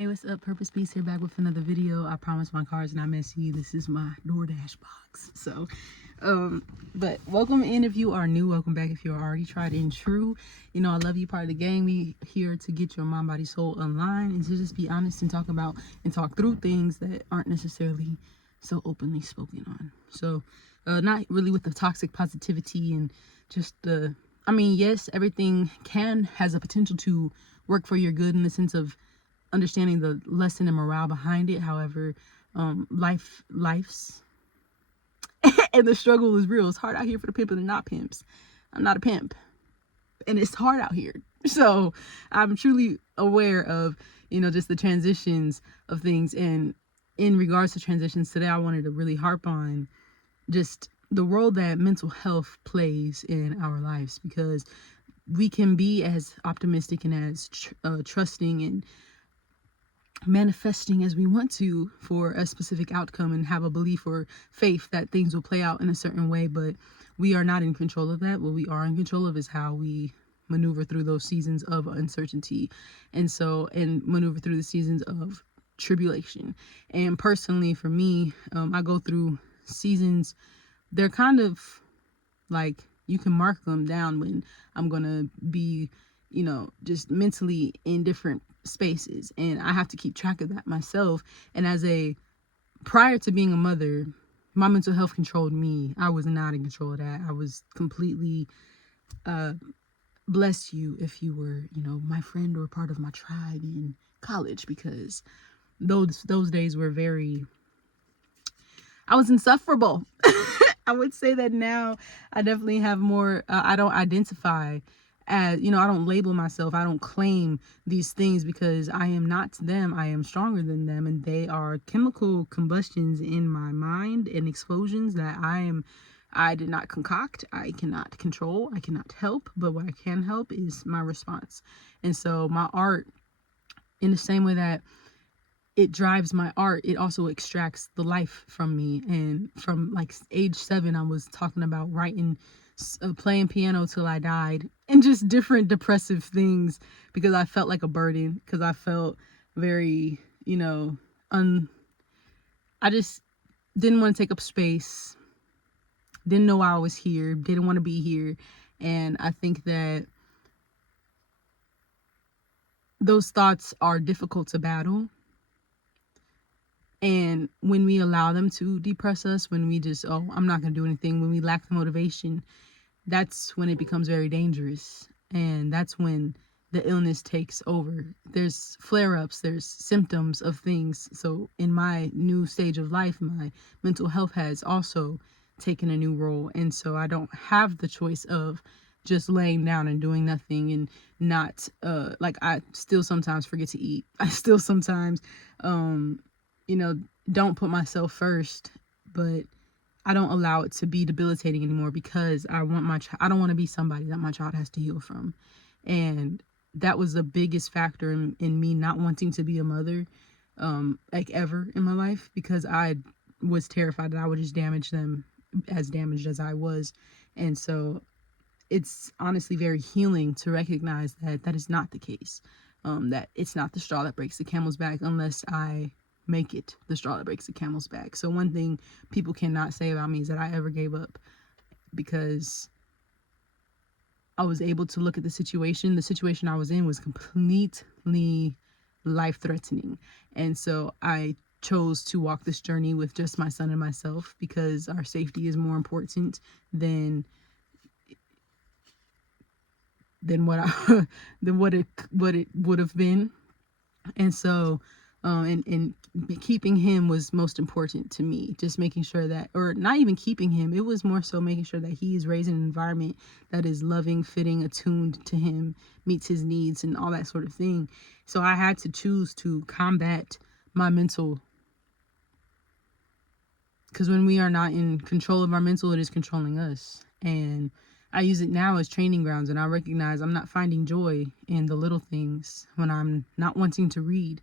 Hey, what's up? Purpose Peace here, back with another video. I promise my car is not messy. This is my DoorDash box. But welcome in if you are new. Welcome back if you're already tried and true. You know, I love you, part of the gang. We here to get your mind, body, soul online and to just be honest and talk about and talk through things that aren't necessarily so openly spoken on. So, not really with the toxic positivity and just yes, everything has a potential to work for your good in the sense of understanding the lesson and morale behind it. However, life's and the struggle is real. It's hard out here for the pimp and the not pimps. I'm not a pimp, and it's hard out here. So I'm truly aware of, just the transitions of things. And in regards to transitions today, I wanted to really harp on just the role that mental health plays in our lives, because we can be as optimistic and as trusting and manifesting as we want to for a specific outcome and have a belief or faith that things will play out in a certain way, but we are not in control of that. What we are in control of is how we maneuver through those seasons of uncertainty and maneuver through the seasons of tribulation. And personally for me, I go through seasons. They're kind of like, you can mark them down when I'm gonna be just mentally in different spaces, and I have to keep track of that myself. And prior to being a mother, my mental health controlled me. I was not in control of that. I was completely bless you if you were my friend or part of my tribe in college, because those days were I was insufferable. I would say that now I definitely have more, I don't identify as, I don't label myself. I don't claim these things because I am not them. I am stronger than them. And they are chemical combustions in my mind and explosions that I did not concoct. I cannot control. I cannot help. But what I can help is my response. And so my art, in the same way that it drives my art, it also extracts the life from me. And from like age 7, I was talking about writing, playing piano till I died, and just different depressive things, because I felt like a burden, because I felt very, I just didn't want to take up space, didn't know why I was here, didn't want to be here. And I think that those thoughts are difficult to battle. And when we allow them to depress us, when we just, I'm not going to do anything, when we lack the motivation, that's when it becomes very dangerous. And that's when the illness takes over. There's flare-ups, there's symptoms of things. So in my new stage of life, my mental health has also taken a new role. And so I don't have the choice of just laying down and doing nothing and not, I still sometimes forget to eat. I still sometimes, don't put myself first, but I don't allow it to be debilitating anymore, because I don't want to be somebody that my child has to heal from. And that was the biggest factor in me not wanting to be a mother, ever in my life, because I was terrified that I would just damage them as damaged as I was. And so it's honestly very healing to recognize that that is not the case, that it's not the straw that breaks the camel's back unless I make it the straw that breaks the camel's back. So one thing people cannot say about me is that I ever gave up, because I was able to look at the situation. The situation I was in was completely life-threatening. And so I chose to walk this journey with just my son and myself, because our safety is more important than what it would have been. And so and keeping him was most important to me. Just making sure that, or not even keeping him, it was more so making sure that he is raised in an environment that is loving, fitting, attuned to him, meets his needs and all that sort of thing. So I had to choose to combat my mental, because when we are not in control of our mental, it is controlling us. And I use it now as training grounds, and I recognize I'm not finding joy in the little things, when I'm not wanting to read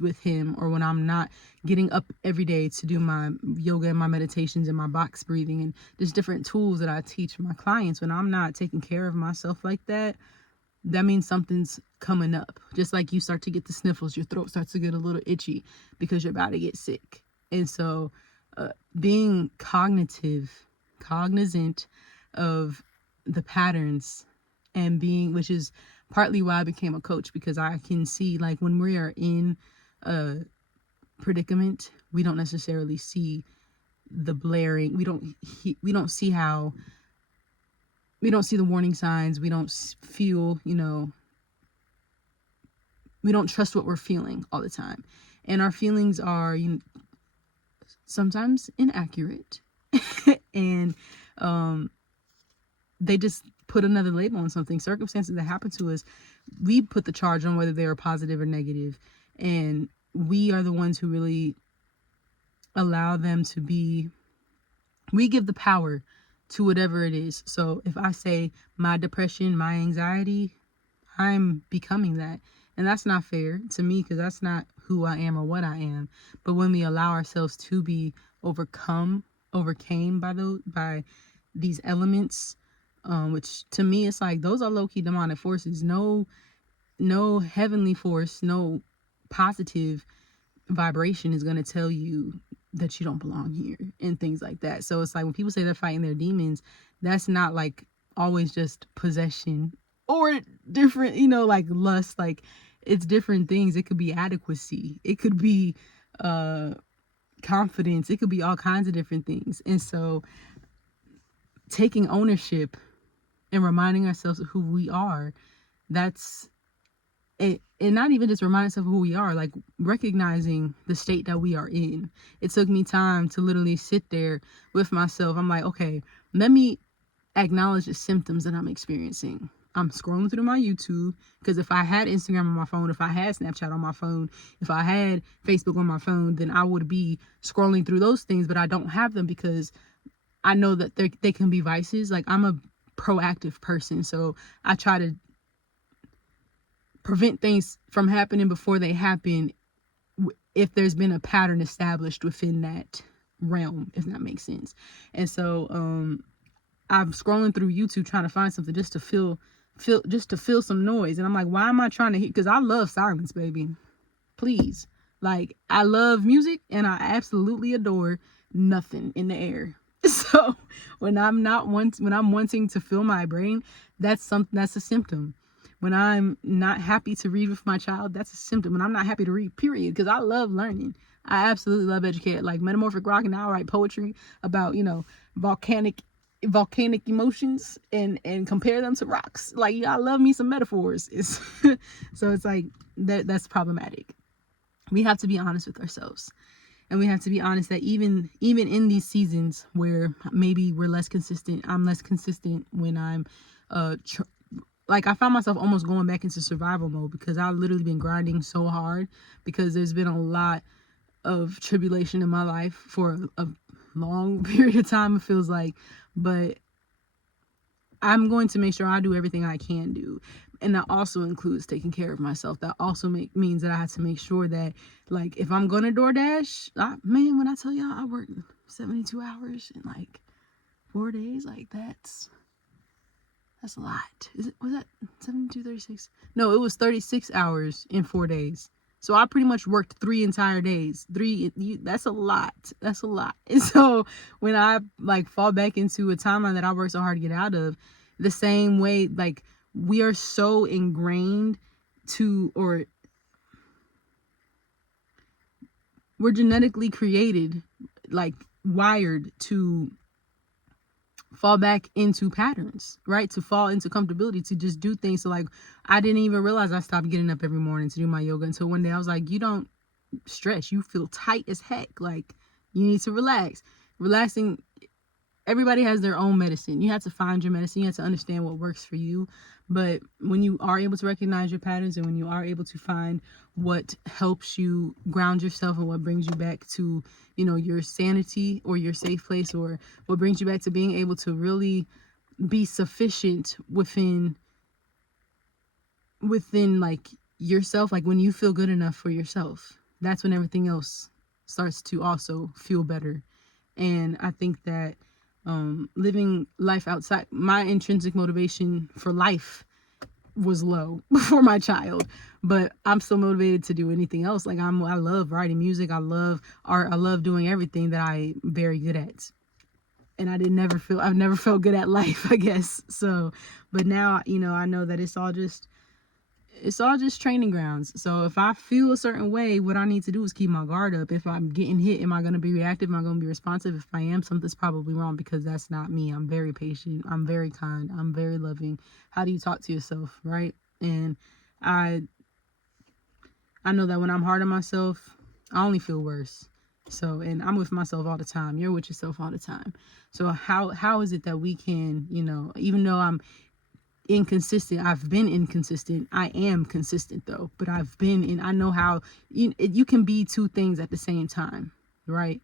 with him, or when I'm not getting up every day to do my yoga and my meditations and my box breathing and just different tools that I teach my clients. When I'm not taking care of myself like that, that means something's coming up. Just like you start to get the sniffles, your throat starts to get a little itchy because you're about to get sick. And so being cognizant of the patterns, and being, which is partly why I became a coach, because I can see, like, when we are in a predicament, we don't necessarily see the blaring. We don't see how, we don't see the warning signs. We don't feel, we don't trust what we're feeling all the time. And our feelings are, sometimes inaccurate. And they just put another label on something. Circumstances that happen to us, we put the charge on whether they are positive or negative. And we are the ones who really allow them to be, we give the power to whatever it is. So if I say my depression, my anxiety, I'm becoming that. And that's not fair to me, because that's not who I am or what I am. But when we allow ourselves to be overcame by these elements, which to me, it's like, those are low-key demonic forces. No heavenly force, no positive vibration is going to tell you that you don't belong here and things like that. So it's like, when people say they're fighting their demons, that's not like always just possession or different, like lust. Like, it's different things. It could be adequacy, it could be confidence, it could be all kinds of different things. And so taking ownership and reminding ourselves of who we are, that's it. And not even just remind us of who we are, like recognizing the state that we are in. It took me time to literally sit there with myself. I'm like, okay, let me acknowledge the symptoms that I'm experiencing. I'm scrolling through my YouTube, because if I had Instagram on my phone, if I had Snapchat on my phone, if I had Facebook on my phone, then I would be scrolling through those things. But I don't have them because I know that they can be vices. Like, I'm a proactive person, so I try to prevent things from happening before they happen, if there's been a pattern established within that realm, if that makes sense. And so I'm scrolling through YouTube trying to find something just to feel some noise. And I'm like, why am I trying to hear? Because I love silence, baby. Please. Like, I love music, and I absolutely adore nothing in the air. So when I'm wanting to fill my brain, that's a symptom. When I'm not happy to read with my child, that's a symptom. When I'm not happy to read, period, because I love learning. I absolutely love educating. Like Metamorphic Rock, and now I write poetry about, volcanic emotions and compare them to rocks. Like, I love me some metaphors. So it's like that's problematic. We have to be honest with ourselves. And we have to be honest that even in these seasons where maybe we're less consistent, I'm less consistent when I'm like, I found myself almost going back into survival mode, because I've literally been grinding so hard, because there's been a lot of tribulation in my life for a long period of time, it feels like. But I'm going to make sure I do everything I can do. And that also includes taking care of myself. That also means that I have to make sure that, like, if I'm going to DoorDash, when I tell y'all I worked 72 hours in like 4 days, like that's a lot. Was that 72, 36? No, it was 36 hours in 4 days. So I pretty much worked 3 entire days. That's a lot. That's a lot. And so when I like fall back into a timeline that I worked so hard to get out of, the same way, like, we are so ingrained or we're genetically created, like wired to fall back into patterns, right? To fall into comfortability, to just do things. So like, I didn't even realize I stopped getting up every morning to do my yoga until one day I was like, you don't stress, you feel tight as heck, like you need to relax. Relaxing, everybody has their own medicine. You have to find your medicine. You have to understand what works for you. But when you are able to recognize your patterns, and when you are able to find what helps you ground yourself, and what brings you back to, your sanity or your safe place, or what brings you back to being able to really be sufficient within like yourself, like when you feel good enough for yourself, that's when everything else starts to also feel better. And I think that living life outside my intrinsic motivation for life was low before my child, but I'm still motivated to do anything else. Like I love writing music. I love art. I love doing everything that I'm very good at. And I've never felt good at life, I guess. So, but now, I know that it's all just training grounds. So if I feel a certain way, what I need to do is keep my guard up. If I'm getting hit, am I going to be reactive? Am I going to be responsive? If I am, something's probably wrong, because that's not me. I'm very patient. I'm very kind. I'm very loving. How do you talk to yourself, right? And I know that when I'm hard on myself, I only feel worse. So, and I'm with myself all the time. You're with yourself all the time. So how is it that we can, even though I'm inconsistent, I've been inconsistent, I am consistent though, but I know how you can be two things at the same time, right?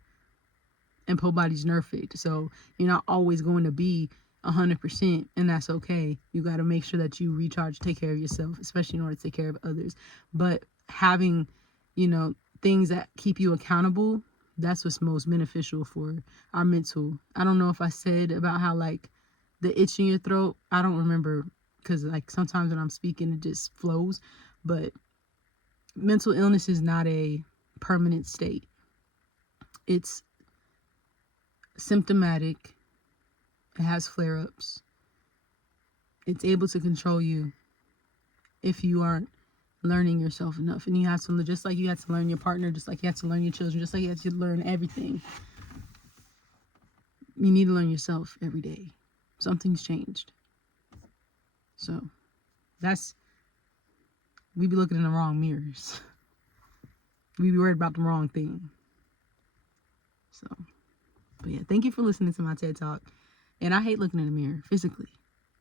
And po body's nerfed, so you're not always going to be 100%, and that's okay. You got to make sure that you recharge, take care of yourself, especially in order to take care of others. But having, things that keep you accountable, that's what's most beneficial for our mental. I don't know if I said about how, like, the itch in your throat, I don't remember, because like sometimes when I'm speaking it just flows, but mental illness is not a permanent state. It's symptomatic. It has flare-ups. It's able to control you if you aren't learning yourself enough. And you have to, just like you had to learn your partner, just like you had to learn your children, just like you had to learn everything, you need to learn yourself every day. Something's changed. So we be looking in the wrong mirrors. We be worried about the wrong thing. So, but yeah, thank you for listening to my TED Talk. And I hate looking in the mirror physically,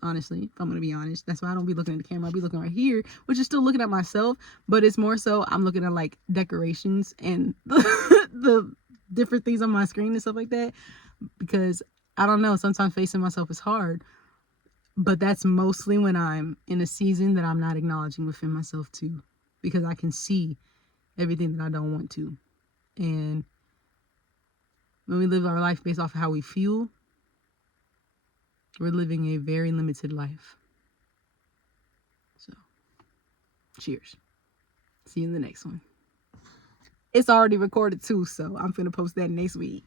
honestly, if I'm going to be honest. That's why I don't be looking at the camera. I be looking right here, which is still looking at myself, but it's more so I'm looking at like decorations and the different things on my screen and stuff like that, because I don't know, sometimes facing myself is hard, but that's mostly when I'm in a season that I'm not acknowledging within myself too, because I can see everything that I don't want to. And when we live our life based off of how we feel, we're living a very limited life. So, cheers. See you in the next one. It's already recorded too, so I'm finna post that next week.